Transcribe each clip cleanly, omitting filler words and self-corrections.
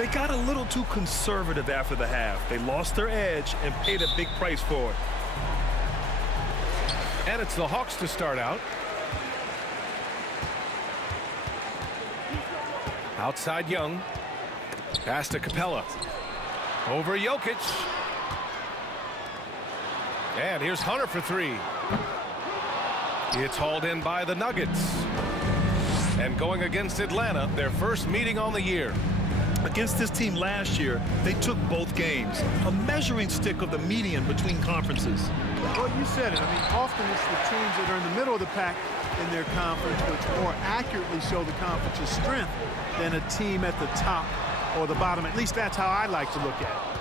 They got a little too conservative after the half. They lost their edge and paid a big price for it. And it's the Hawks to start out. Outside Young. Pass to Capella. Over Jokic. And here's Hunter for three. It's hauled in by the Nuggets. And going against Atlanta, their first meeting on the year. Against this team last year, they took both games. A measuring stick of the median between conferences. Well, you said it. I mean, often it's the teams that are in the middle of the pack in their conference which more accurately show the conference's strength than a team at the top or the bottom. At least that's how I like to look at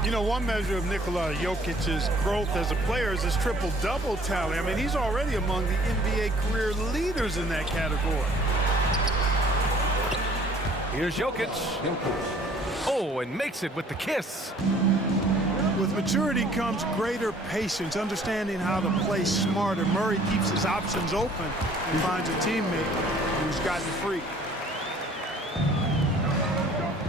it. You know, one measure of Nikola Jokic's growth as a player is his triple-double tally. I mean, he's already among the NBA career leaders in that category. Here's Jokic. Oh, and makes it with the kiss. With maturity comes greater patience, understanding how to play smarter. Murray keeps his options open and finds a teammate who's gotten free.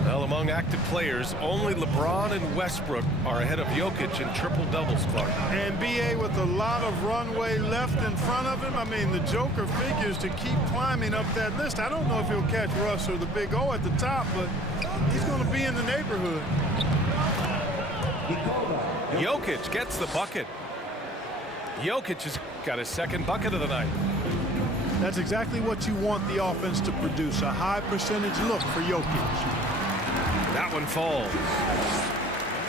Well, among active players, only LeBron and Westbrook are ahead of Jokic in triple-doubles, Clark. And B.A. with a lot of runway left in front of him. I mean, the Joker figures to keep climbing up that list. I don't know if he'll catch Russ or the Big O at the top, but he's going to be in the neighborhood. Jokic gets the bucket. Jokic has got his second bucket of the night. That's exactly what you want the offense to produce, a high percentage look for Jokic. That one falls.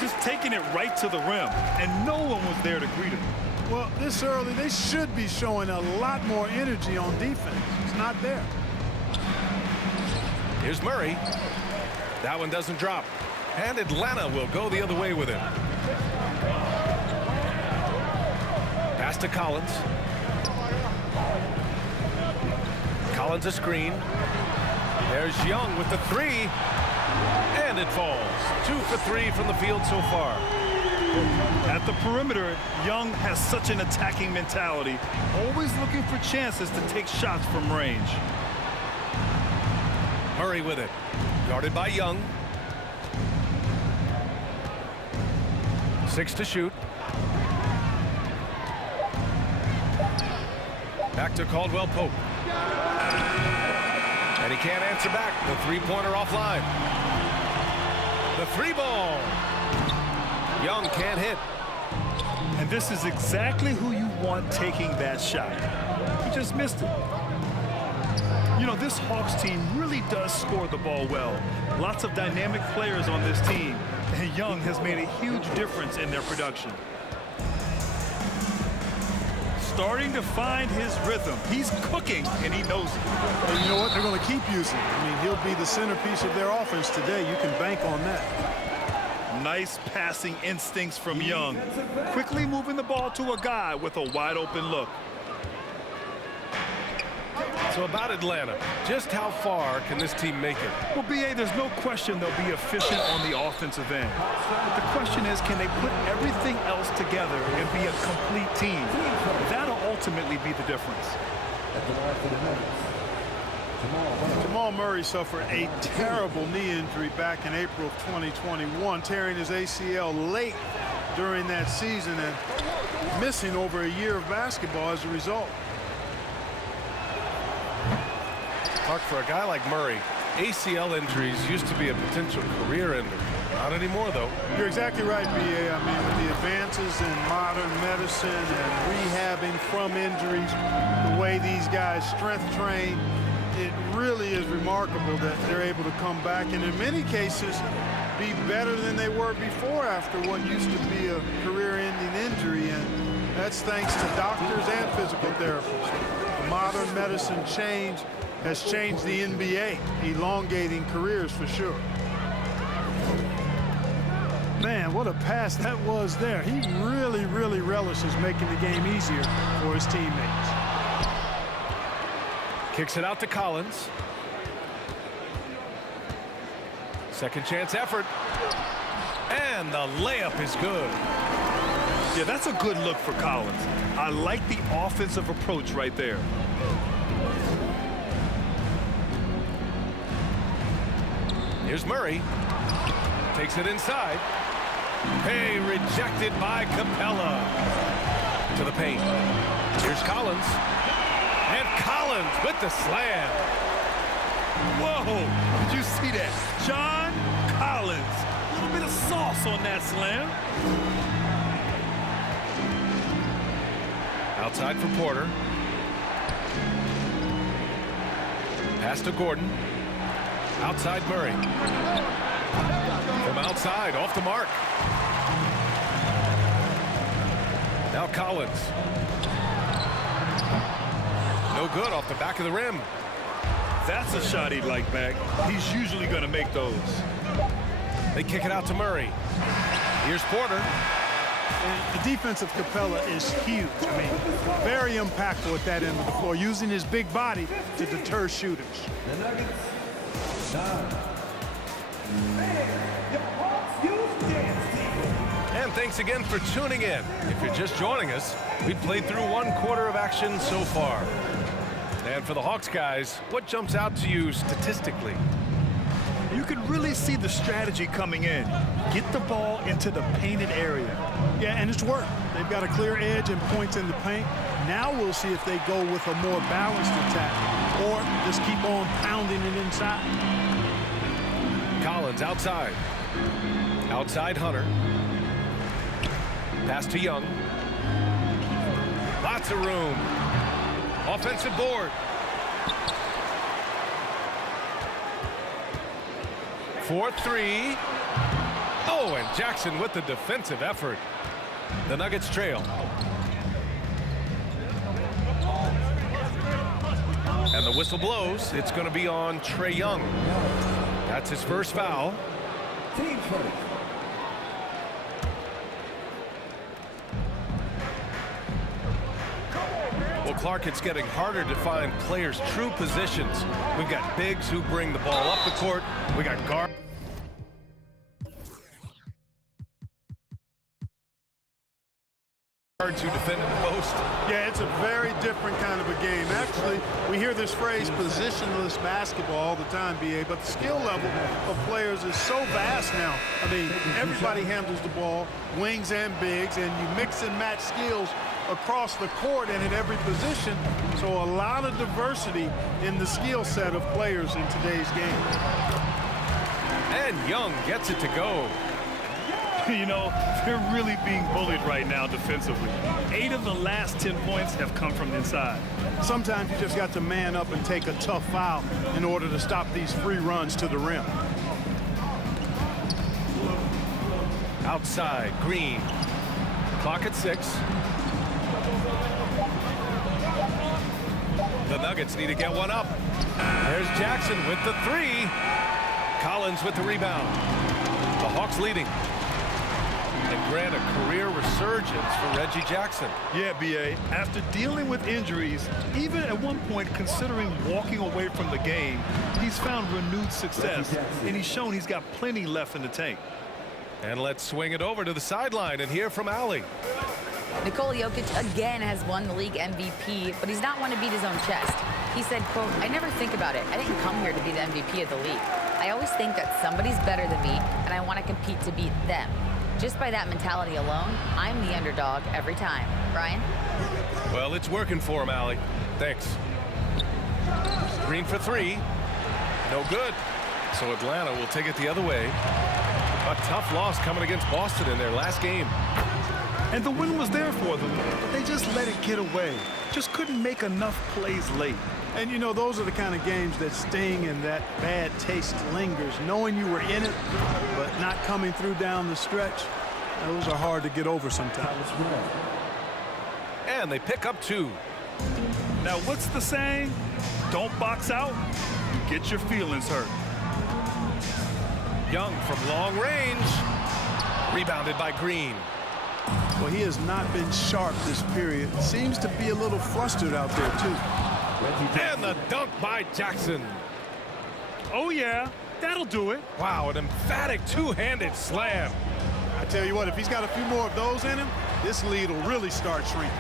Just taking it right to the rim, and no one was there to greet him. Well, this early, they should be showing a lot more energy on defense. It's not there. Here's Murray. That one doesn't drop. And Atlanta will go the other way with it. Pass to Collins. Collins a screen. There's Young with the three. And it falls. 2 for 3 from the field so far. At the perimeter, Young has such an attacking mentality, always looking for chances to take shots from range. Murray with it. Guarded by Young. 6 to shoot. Back to Caldwell Pope. And he can't answer back. The three-pointer offline. The three ball. Young can't hit. And this is exactly who you want taking that shot. He just missed it. You know, this Hawks team really does score the ball well. Lots of dynamic players on this team. And Young has made a huge difference in their production. Starting to find his rhythm. He's cooking, and he knows it. And you know what? They're going to keep using him. I mean, he'll be the centerpiece of their offense today. You can bank on that. Nice passing instincts from Young. Quickly moving the ball to a guy with a wide-open look. So about Atlanta, just how far can this team make it? Well, B.A., there's no question they'll be efficient on the offensive end. But the question is, can they put everything else together and be a complete team? That'll ultimately be the difference. Jamal Murray suffered a terrible knee injury back in April of 2021, tearing his ACL late during that season and missing over a year of basketball as a result. Clark, for a guy like Murray, ACL injuries used to be a potential career ender. Not anymore, though. You're exactly right, B.A. I mean, with the advances in modern medicine and rehabbing from injuries, the way these guys strength train, it really is remarkable that they're able to come back and in many cases be better than they were before after what used to be a career-ending injury. And that's thanks to doctors and physical therapists. The modern medicine change has changed the NBA, elongating careers for sure. Man, what a pass that was there. He really, really relishes making the game easier for his teammates. Kicks it out to Collins. Second chance effort. And the layup is good. Yeah, that's a good look for Collins. I like the offensive approach right there. Here's Murray. Takes it inside. Hey, rejected by Capella. To the paint. Here's Collins. And Collins with the slam. Whoa, did you see that? John Collins. A little bit of sauce on that slam. Outside for Porter. Pass to Gordon. Outside Murray. From outside, off the mark. Now Collins. No good off the back of the rim. That's a shot he'd like back. He's usually going to make those. They kick it out to Murray. Here's Porter. And the defense of Capella is huge. I mean, very impactful at that end of the floor, using his big body to deter shooters. The Nuggets, done. And thanks again for tuning in. If you're just joining us, we've played through 1 quarter of action so far. And for the Hawks guys, what jumps out to you statistically? You can really see the strategy coming in. Get the ball into the painted area. Yeah, and it's worked. They've got a clear edge and points in the paint. Now we'll see if they go with a more balanced attack or just keep on pounding it inside. Collins outside. Outside Hunter. Pass to Young. Lots of room. Offensive board. 4-3. Oh, and Jackson with the defensive effort. The Nuggets trail. And the whistle blows. It's going to be on Trae Young. That's his first foul. Team first. Well, Clark, it's getting harder to find players' true positions. We've got bigs who bring the ball up the court. We got guards who defend in the post. Yeah, it's a very different kind of a game. Actually, we hear this phrase positionless basketball all the time, BA, but the skill level of players is so vast now. I mean, everybody handles the ball, wings and bigs, and you mix and match skills across the court and in every position. So a lot of diversity in the skill set of players in today's game. And Young gets it to go. You know, they're really being bullied right now defensively. 8 of the last 10 points have come from inside. Sometimes you just got to man up and take a tough foul in order to stop these free runs to the rim. Outside, Green. Clock at 6. The Nuggets need to get one up. There's Jackson with the 3. Collins with the rebound. The Hawks leading. And grant a career resurgence for Reggie Jackson. Yeah, B.A., after dealing with injuries, even at one point considering walking away from the game, he's found renewed success, and he's shown he's got plenty left in the tank. And let's swing it over to the sideline and hear from Allie. Nikola Jokic again has won the league MVP, but he's not one to beat his own chest. He said, quote, "I never think about it. I didn't come here to be the MVP of the league. I always think that somebody's better than me, and I want to compete to beat them. Just by that mentality alone, I'm the underdog every time." Brian? Well, it's working for him, Allie. Thanks. Green for 3. No good. So Atlanta will take it the other way. A tough loss coming against Boston in their last game. And the win was there for them, but they just let it get away. Just couldn't make enough plays late. And, you know, those are the kind of games that sting and that bad taste lingers. Knowing you were in it, but not coming through down the stretch, those are hard to get over sometimes. And they pick up 2. Now, what's the saying? Don't box out, you get your feelings hurt. Young from long range. Rebounded by Green. Well, he has not been sharp this period. Seems to be a little flustered out there, too. And the dunk by Jackson. Oh, yeah, that'll do it. Wow, an emphatic two-handed slam. I tell you what, if he's got a few more of those in him, this lead will really start shrinking.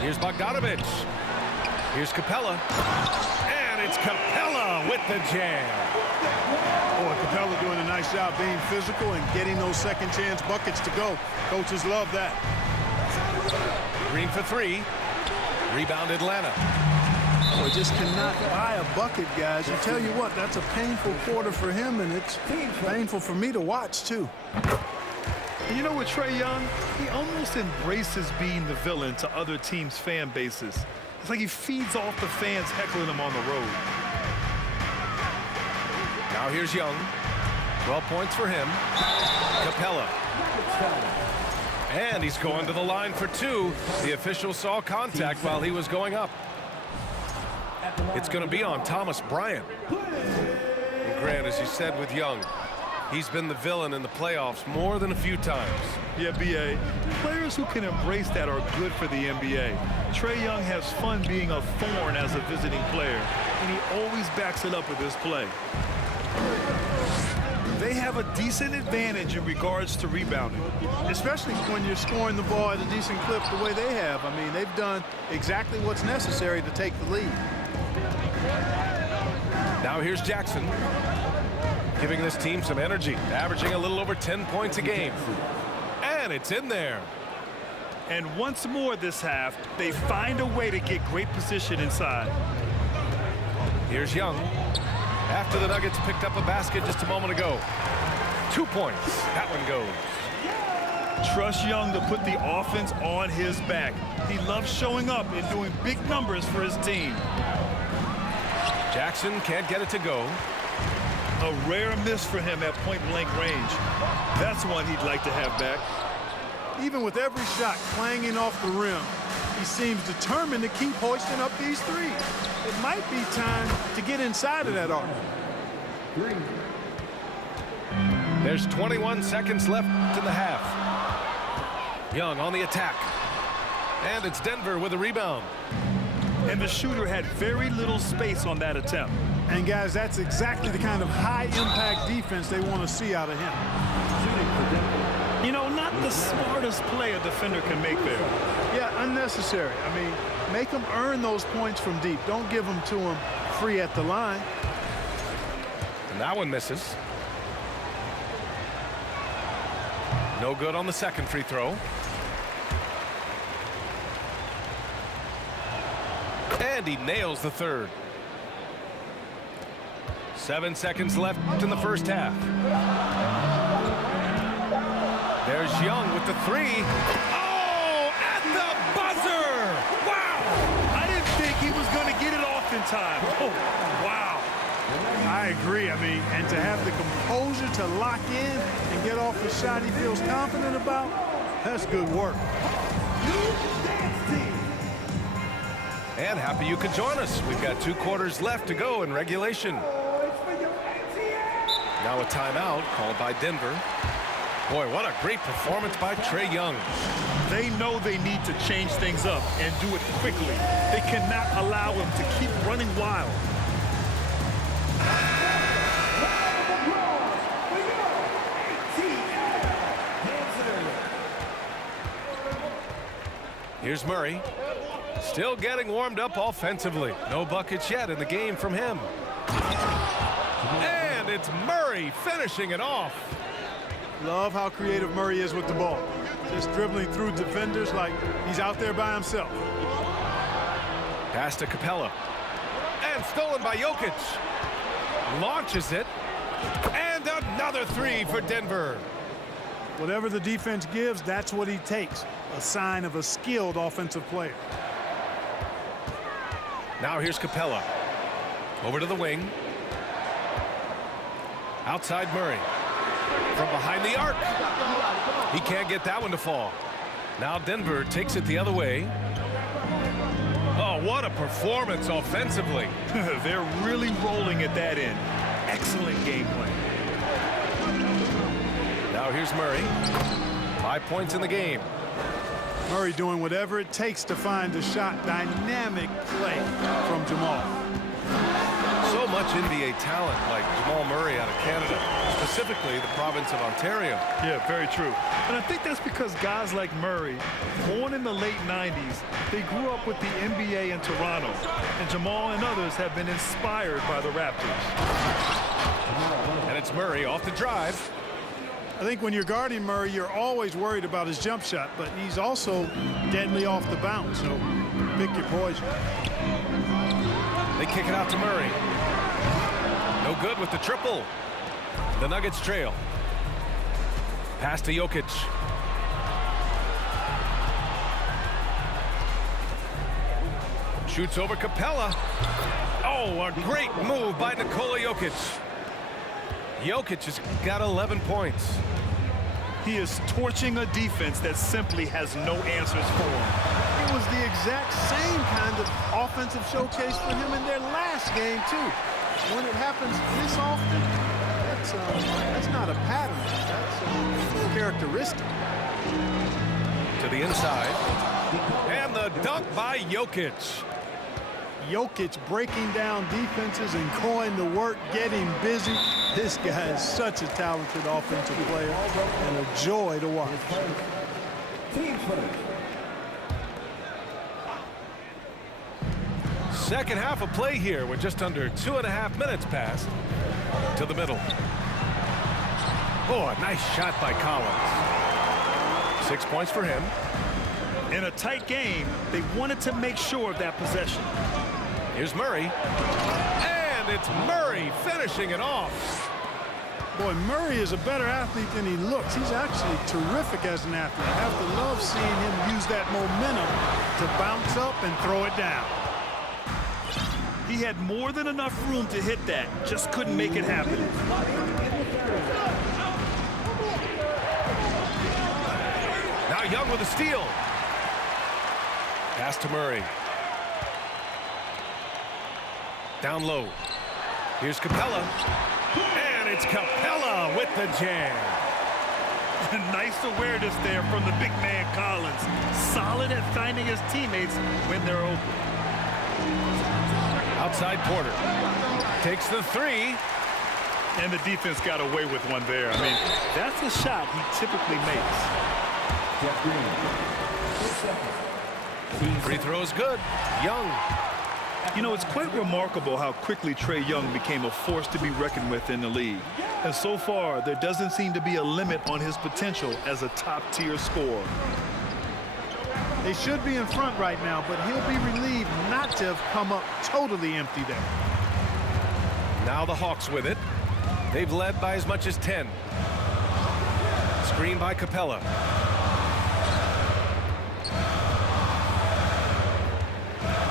Here's Bogdanovich. Here's Capella. And it's Capella with with the jam. Boy, Capella doing a nice job being physical and getting those second chance buckets to go. Coaches love that. Green for three. Rebound Atlanta. Boy, just cannot buy a bucket, guys. I tell you what, that's a painful quarter for him, and it's painful for me to watch, too. And you know what, Trae Young? He almost embraces being the villain to other teams' fan bases. It's like he feeds off the fans heckling him on the road. Now here's Young. 12 points for him. Capella. And he's going to the line for two. The official saw contact while he was going up. It's going to be on Thomas Bryant. And Grant, as you said with Young, he's been the villain in the playoffs more than a few times. Yeah, B.A. Players who can embrace that are good for the NBA. Trae Young has fun being a thorn as a visiting player, and he always backs it up with his play. They have a decent advantage in regards to rebounding. Especially when you're scoring the ball at a decent clip the way they have. I mean, they've done exactly what's necessary to take the lead. Now here's Jackson, giving this team some energy, averaging a little over 10 points a game. And it's in there. And once more this half, they find a way to get great position inside. Here's Young. After the Nuggets picked up a basket just a moment ago. 2 points. That one goes. Trust Young to put the offense on his back. He loves showing up and doing big numbers for his team. Jackson can't get it to go. A rare miss for him at point-blank range. That's one he'd like to have back. Even with every shot clanging off the rim, he seems determined to keep hoisting up these threes. It might be time to get inside of that arc. There's 21 seconds left in the half. Young on the attack. And it's Denver with a rebound. And the shooter had very little space on that attempt. And guys, that's exactly the kind of high-impact defense they want to see out of him. You know, not the smartest play a defender can make there. Yeah, unnecessary. I mean, make them earn those points from deep. Don't give them to them free at the line. And that one misses. No good on the second free throw. And he nails the third. 7 seconds left in the first half. There's Young with the three. Oh, at the buzzer! Wow! I didn't think he was going to get it off in time. Oh, wow. I agree. I mean, and to have the composure to lock in and get off a shot he feels confident about, that's good work. And happy you could join us. We've got 2 quarters left to go in regulation. Now a timeout called by Denver. Boy, what a great performance by Trae Young. They know they need to change things up and do it quickly. They cannot allow him to keep running wild. Here's Murray. Still getting warmed up offensively. No buckets yet in the game from him. And it's Murray finishing it off. Love how creative Murray is with the ball. Just dribbling through defenders like he's out there by himself. Pass to Capella. And stolen by Jokic. Launches it. And another three for Denver. Whatever the defense gives, that's what he takes. A sign of a skilled offensive player. Now here's Capella. Over to the wing. Outside Murray. From behind the arc. He can't get that one to fall. Now Denver takes it the other way. Oh, what a performance offensively. They're really rolling at that end. Excellent game plan. Now here's Murray. 5 points in the game. Murray doing whatever it takes to find a shot. Dynamic play from Jamal. So much NBA talent like Jamal Murray out of Canada, specifically the province of Ontario. Yeah, very true. And I think that's because guys like Murray, born in the late 90s, they grew up with the NBA in Toronto. And Jamal and others have been inspired by the Raptors. And it's Murray off the drive. I think when you're guarding Murray, you're always worried about his jump shot, but he's also deadly off the bounce, so pick your poison. They kick it out to Murray. No good with the triple. The Nuggets trail. Pass to Jokic. Shoots over Capella. Oh, a great move by Nikola Jokic. Jokic has got 11 points. He is torching a defense that simply has no answers for him. It was the exact same kind of offensive showcase for him in their last game, too. When it happens this often, that's not a pattern. That's a characteristic. To the inside. And the dunk by Jokic. Jokic breaking down defenses and going to work, getting busy. This guy is such a talented offensive player and a joy to watch. Team first. Second half of play here with just under 2.5 minutes passed. To the middle. Oh, a nice shot by Collins. 6 points for him. In a tight game, they wanted to make sure of that possession. Here's Murray. And it's Murray finishing it off. Boy, Murray is a better athlete than he looks. He's actually terrific as an athlete. I have to love seeing him use that momentum to bounce up and throw it down. He had more than enough room to hit that, just couldn't make it happen. Now Young with a steal. Pass to Murray. Down low. Here's Capella. And it's Capella with the jam. Nice awareness there from the big man Collins. Solid at finding his teammates when they're open. Outside Porter. Takes the three. And the defense got away with one there. I mean, that's a shot he typically makes. Free throw's good. Young. You know, it's quite remarkable how quickly Trae Young became a force to be reckoned with in the league. And so far, there doesn't seem to be a limit on his potential as a top-tier scorer. They should be in front right now, but he'll be relieved not to have come up totally empty there. Now the Hawks with it. They've led by as much as 10. Screen by Capella.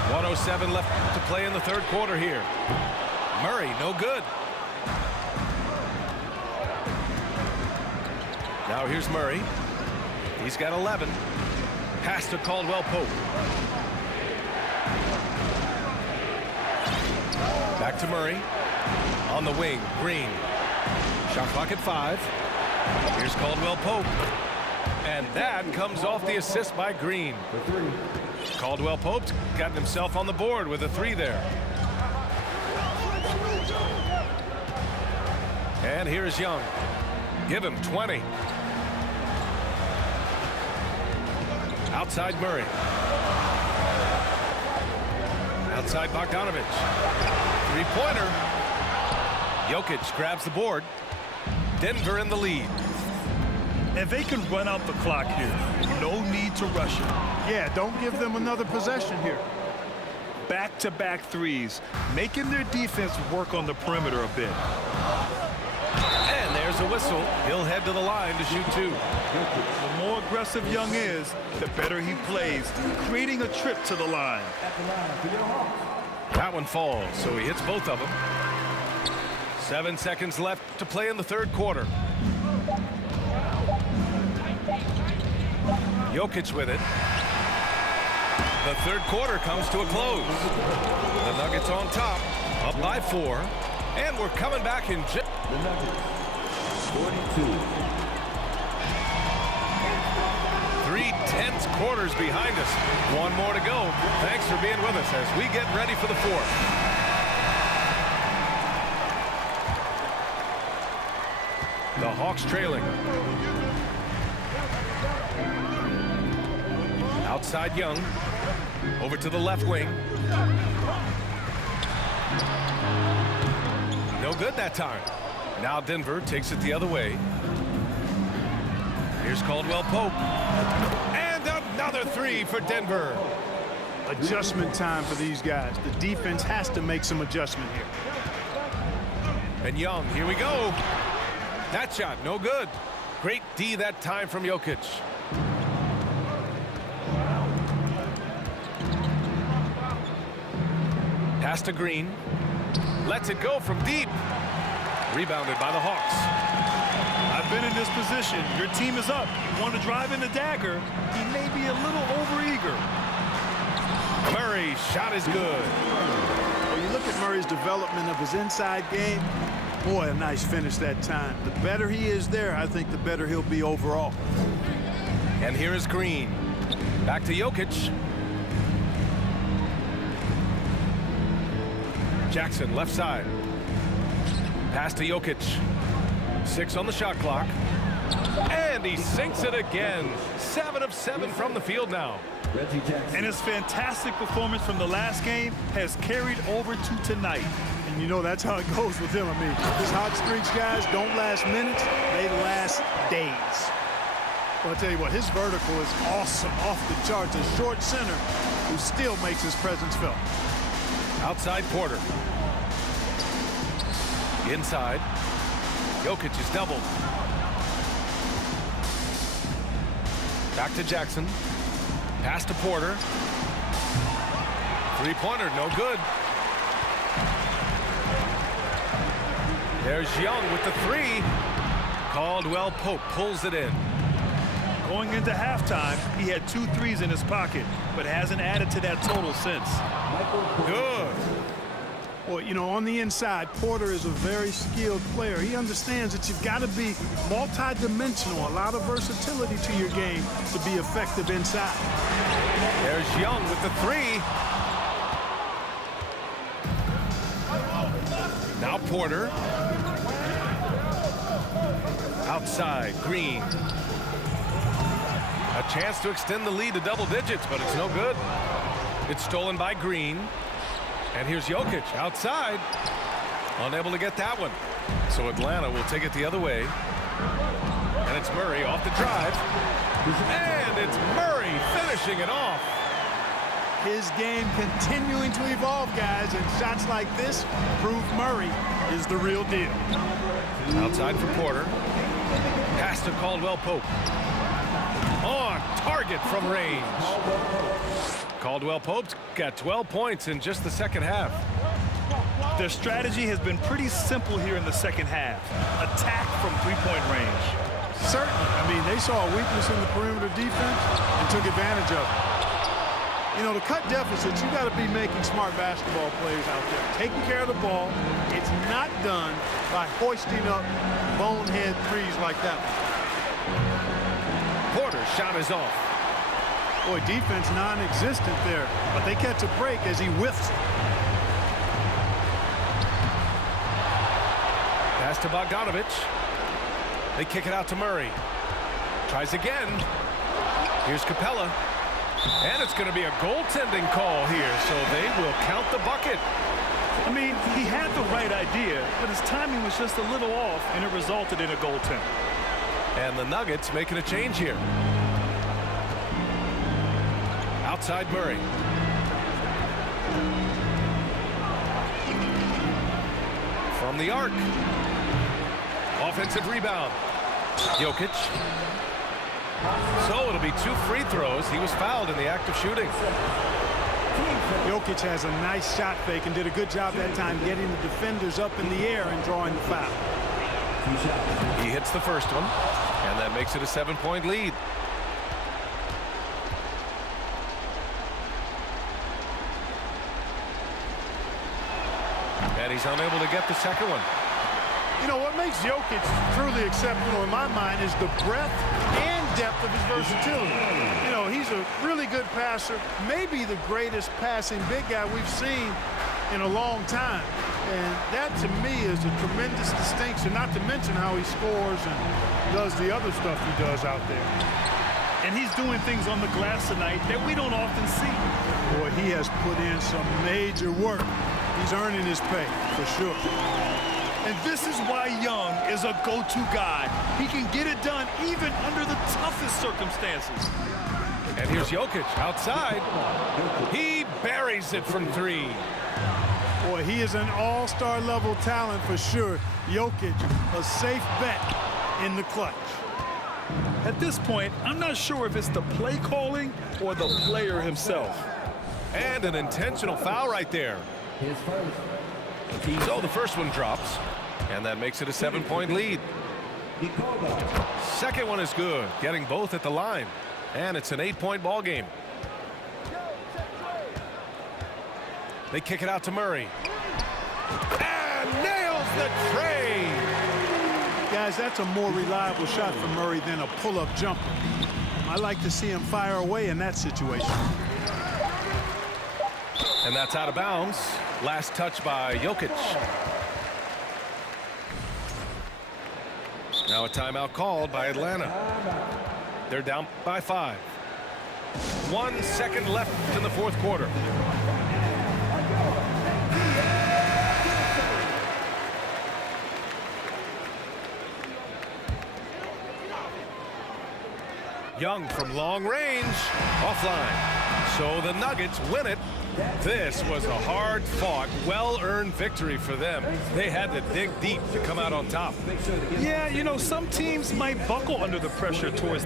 .107 left to play in the third quarter here. Murray, no good. Now here's Murray. He's got 11. Pass to Caldwell Pope. Back to Murray. On the wing, Green. Shot clock at 5. Here's Caldwell Pope. And that comes off the assist by Green. Caldwell Pope's gotten himself on the board with a 3 there. And here's Young. Give him 20. Outside Murray. Outside Bogdanovich. Three-pointer. Jokic grabs the board. Denver in the lead. And they can run out the clock here. No need to rush it. Yeah, don't give them another possession here. Back-to-back threes, making their defense work on the perimeter a bit. And there's a whistle. He'll head to the line to shoot 2. The more aggressive Young is, the better he plays, creating a trip to the line. That one falls, so he hits both of them. 7 seconds left to play in the third quarter. Jokic with it. The third quarter comes to a close. The Nuggets on top, up by 4. And we're coming back in just... The Nuggets, 42. 3 tense quarters behind us. One more to go. Thanks for being with us as we get ready for the fourth. The Hawks trailing. Outside Young. Over to the left wing. No good that time. Now Denver takes it the other way. Here's Caldwell Pope. And another three for Denver. Adjustment time for these guys. The defense has to make some adjustment here. And Young, here we go. That shot, no good. Great D that time from Jokic. Pass to Green. Lets it go from deep. Rebounded by the Hawks. I've been in this position. Your team is up. You want to drive in the dagger. He may be a little overeager. Murray, shot is good. When you look at Murray's development of his inside game, boy, a nice finish that time. The better he is there, I think the better he'll be overall. And here is Green. Back to Jokic. Jackson, left side. Pass to Jokic. 6 on the shot clock. And he sinks it again. 7 of 7 from the field now. And his fantastic performance from the last game has carried over to tonight. And you know that's how it goes with him. I mean, his hot streaks, guys, don't last minutes. They last days. Well, I'll tell you what, his vertical is awesome, off the charts. A short center who still makes his presence felt. Outside Porter. Inside. Jokic is doubled. Back to Jackson. Pass to Porter. Three-pointer, no good. There's Young with the three. Caldwell Pope pulls it in. Going into halftime, he had 2 threes in his pocket, but hasn't added to that total since. Good. Well, you know, on the inside, Porter is a very skilled player. He understands that you've got to be multi-dimensional, a lot of versatility to your game to be effective inside. There's Young with the three. Now Porter. Outside, Green. A chance to extend the lead to double digits, but it's no good. It's stolen by Green. And here's Jokic outside. Unable to get that one. So Atlanta will take it the other way. And it's Murray off the drive. And it's Murray finishing it off. His game continuing to evolve, guys, and shots like this prove Murray is the real deal. Outside for Porter. Pass to Caldwell Pope. On target from range. Caldwell Pope's got 12 points in just the second half. Their strategy has been pretty simple here in the second half. Attack from three-point range. Certainly. I mean, they saw a weakness in the perimeter defense and took advantage of it. You know, to cut deficits, you got to be making smart basketball plays out there. Taking care of the ball. It's not done by hoisting up bonehead threes like that one. Porter's shot is off. Boy, defense non-existent there, but they catch a break as he whiffs. Pass to Bogdanovich. They kick it out to Murray. Tries again. Here's Capella. And it's going to be a goaltending call here, so they will count the bucket. I mean, he had the right idea, but his timing was just a little off, and it resulted in a goaltender. And the Nuggets making a change here. Outside Murray. From the arc. Offensive rebound. Jokic. So it'll be 2 free throws. He was fouled in the act of shooting. Jokic has a nice shot fake and did a good job that time getting the defenders up in the air and drawing the foul. He hits the first one, and that makes it a 7-point lead. And he's unable to get the second one. You know, what makes Jokic truly exceptional in my mind is the breadth and depth of his versatility. You know, he's a really good passer, maybe the greatest passing big guy we've seen in a long time. And that, to me, is a tremendous distinction, not to mention how he scores and does the other stuff he does out there. And he's doing things on the glass tonight that we don't often see. Boy, he has put in some major work. He's earning his pay, for sure. And this is why Young is a go-to guy. He can get it done even under the toughest circumstances. And here's Jokic outside. He buries it from three. Boy, he is an all-star level talent for sure. Jokic, a safe bet in the clutch. At this point, I'm not sure if it's the play calling or the player himself. And an intentional foul right there. His first. So the first one drops, and that makes it a 7-point lead. Second one is good, getting both at the line. And it's an 8-point ball game. They kick it out to Murray. And nails the tray. Guys, that's a more reliable shot for Murray than a pull-up jumper. I like to see him fire away in that situation. And that's out of bounds. Last touch by Jokic. Now a timeout called by Atlanta. They're down by 5. 1 second left in the fourth quarter. Young from long range, offline. So the Nuggets win it. This was a hard-fought, well-earned victory for them. They had to dig deep to come out on top. Yeah, you know, some teams might buckle under the pressure towards